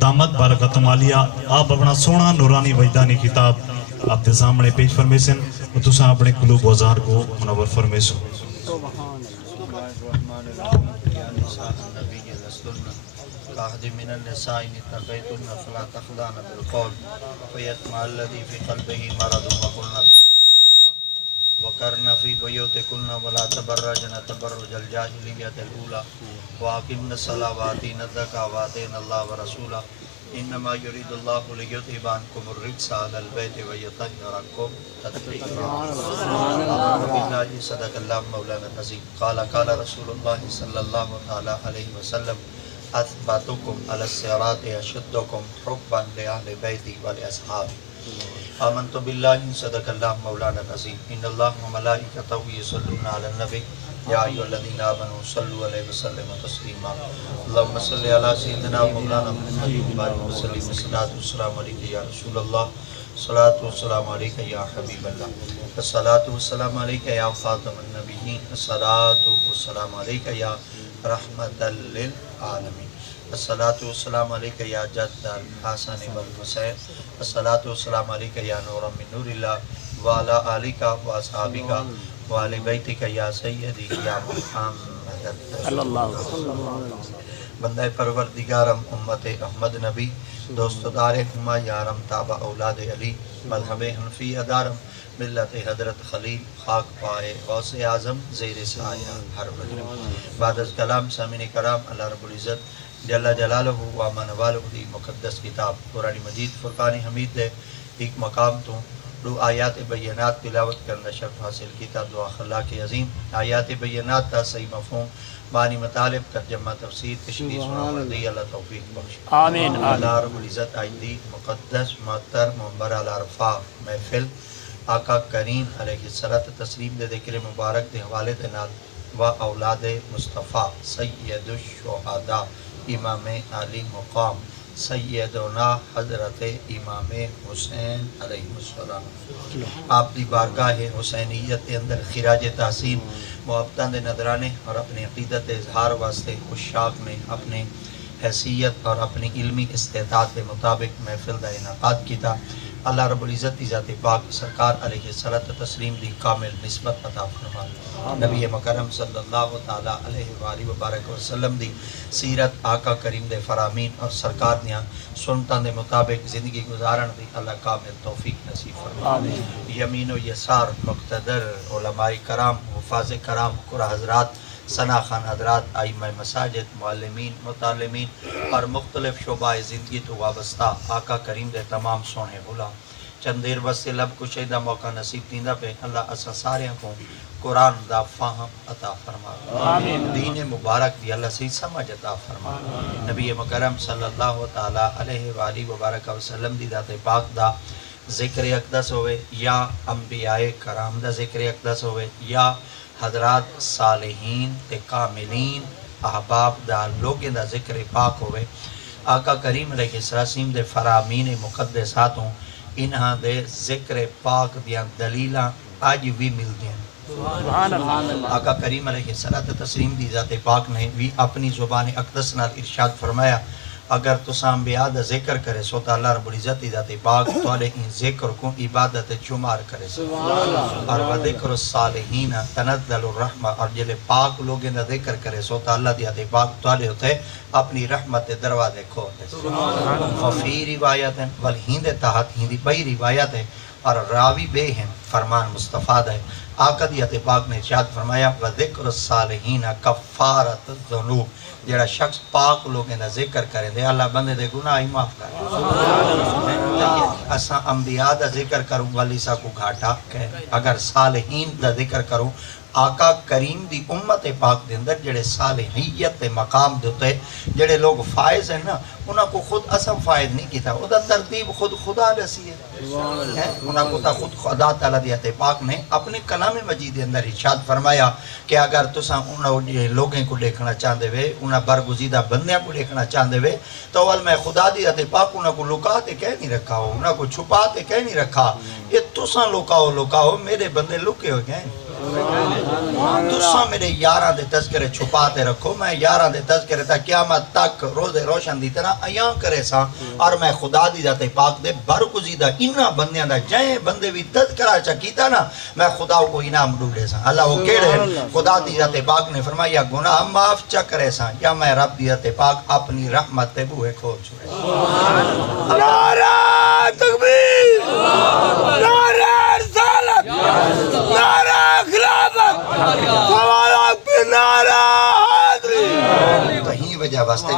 دامت برکت مالیہ آپ اپنا سونا نورانی وجدانی کتاب آپ کے سامنے پیش فرمیسن اور تساں اپنے قلوب وزار کو منور فرمیسو كأحد من النساء إن اتقيتن فلا تخضعن بالقول فيطمع الذي في قلبه مرض وقلن قولا معروفا وقرن في بيوتكن ولا تبرجن تبرج الجاهلية الأولى وأقمن الصلاة وآتينا الزكاة وأطعنا الله ورسوله إنما يريد الله ليذهب عنكم الرجس على البيت ويطهركم تطهيرا. بالله صدق الله مولانا العظيم. قال رسول الله صلى الله عليه وسلم أثبتكم على الصراط أشدكم حبا لأهل بيتي ولأصحابي. آمنت بالله صدق الله مولانا العظيم. إن الله وملائكته يصلون على النبي يا أيها الذين آمنوا صلوا عليه وسلموا تسليما. اللهم صل على سيدنا مولانا محمد وبارك وسلم. الصلاة والسلام عليك يا رسول الله. الصلاة والسلام عليك يا حبيب الله. الصلاة والسلام عليك يا خاتم النبيين. الصلاة والسلام عليك يا رحمة للعالمين. الصلاة والسلام عليك يا جد الحسن والحسين. الصلاة والسلام عليك يا نور من نور الله وعلى آلك وأصحابك وعلى بيتك يا سيدي يا محمد صلى الله عليه وسلم. بندہ پروردگارم امت احمد نبی دوست دار ہما یارم تابع اولاد علی مذہب حنفی ادارم ملت حضرت خلیل خاک پائے غوث اعظم زیر سایہ ہر وجہ. بعد از کلام سامعین کرام اللہ رب العزت جل جلالہ و من والہ دی مقدس کتاب قرآن مجید فرقان حمید دے ایک مقام تو دو آیات بینات تلاوت کرنا شرف حاصل کیتا. دعا خلا کے عظیم آیات بینات تا صحیح مفہوم معنی مطالب ترجمہ تفسیر تشریح سنا مردی اللہ توفیق بخش آمین. اللہ رب العزت آئیدی مقدس محتر منبر العرفہ محفل آقا کریم علیہ الصلوۃ تسلیم دے ذکر مبارک دے حوالے دے نال و اولاد مصطفیٰ سید الشہداء امام علی مقام سیدنا حضرت امام حسین علیہ السلام آپ دی بارگاہ حسینیت کے اندر خراج تحسین محبتاں دے نظرانے اور اپنے عقیدت اظہار واسطے اشاق میں اپنے حیثیت اور اپنی علمی استعداد کے مطابق محفل دا انعقاد کیتا. اللہ رب العزت کی ذات پاک سرکار علیہ الصلوۃ تسلیم دی کامل نسبت عطا فرما. نبی مکرم صلی اللہ تعالی علیہ وآلہ وبارک وسلم دی سیرت آقا کریم دے فرامین اور سرکار دیاں سنتاں دے مطابق زندگی گزارن دی اللہ کامل توفیق نصیب فرما. یمین و یسار مقتدر علماء کرام حفاظ کرام قرآن حضرات ثنا خان حضرات ائمہ مساجد معلمین متعلمین اور مختلف شعبہ زندگی تو وابستہ آقا کریم دے تمام سونے غلام چند دیر بس سے لب کشیدہ موقع نصیب دیندہ پہ اللہ اسا سارے کو قرآن دا فاہم عطا فرما. دین مبارک دی اللہ سے سمجھ عطا فرما. نبی مکرم صلی اللہ تعالی علیہ وآلہ وبارک وسلم دی ذات پاک دا ذکر اقدس ہوئے یا انبیاء کرام دا ذکر اقدس ہوئے یا حضرات صالحین تے کاملین احباب دا لوگیں دا ذکر پاک ہوئے. آقا کریم علیہ السلام دے فرامین مقدساتوں انہاں دے ذکر پاک دیاں دلیلاں آج بھی مل دیں. آقا کریم علیہ السلام دی ذات پاک نے بھی اپنی زبان اقدس نال ارشاد فرمایا اگر تساں انبیاء دا ذکر کرے سو تا اللہ رب العزت ذات پاک تولے ان ذکر کو عبادت شمار کرے اور وذکر الصالحین تنزل الرحمہ اور جلے پاک لوگیں دا ذکر کرے سو تا اللہ ذات پاک تولے ہوتے اپنی رحمت دروازے کھولتے. وفی روایت والہند تحت ہندی بئی روایت ہے اور راوی بے ہیں فرمان مصطفیٰ ہے. آقا دیت پاک نے ارشاد فرمایا وذکر الصالحین کفارۃ الذنوب جڑا شخص پاک لوگیں دا ذکر کرے دے اللہ بندے دے گناہ ہی معاف کرے. اساں انبیاء دا ذکر کروں والی سا کو گھاٹا کہ اگر صالحین دا ذکر کروں آقا کریم دی امت پاک دے اندر جڑے صالحیت مقام دیتے جڑے لوگ فائز ہیں نا انہاں کو خود اسم فائد نہیں کیتا وہ دا ترتیب خود خدا رسی ہے. انہاں کو تا خود خدا تعالیٰ دیت پاک نے اپنے کلام مجید دے اندر ارشاد فرمایا کہ اگر تساں انہاں لوگیں کو دیکھنا چاہتے ہوئے انہاں برگزیدہ بندیاں کو دیکھنا چاہتے ہوئے تو اول میں خدا دیت پاک انہاں کو لکاتے کہہ نہیں رکھا ہو انہاں کو چھپاتے کہہ نہیں رکھا. یہ تساں لکاؤ میرے بندے لکے ہو گئے تساں میرے یاراں دے تذکرے چھپاتے رکھو، میں یاراں دے تذکرے تا قیامت تک روز روشن دی طرح ایاں کرے سا، اور میں خدا دی ذات پاک دے برگزیدہ انہاں بندیاں دا جائیں بندے بھی تذکرہ چا کیتا نا، میں خدا کو انعام ڈھولے سا۔ اللہ وہ کیڑے خدا دی ذات پاک نے فرمایا یا گناہ معاف چا کرے سا، یا میں رب دی ذات پاک اپنی رحمت تے بوئے کھول چھوڑے۔ نعرہ تکبیر، نعرہ رسالت، نعرہ خلافت، سوالات پہ نعرہ حاضری۔ تو ہی وجہ واسطے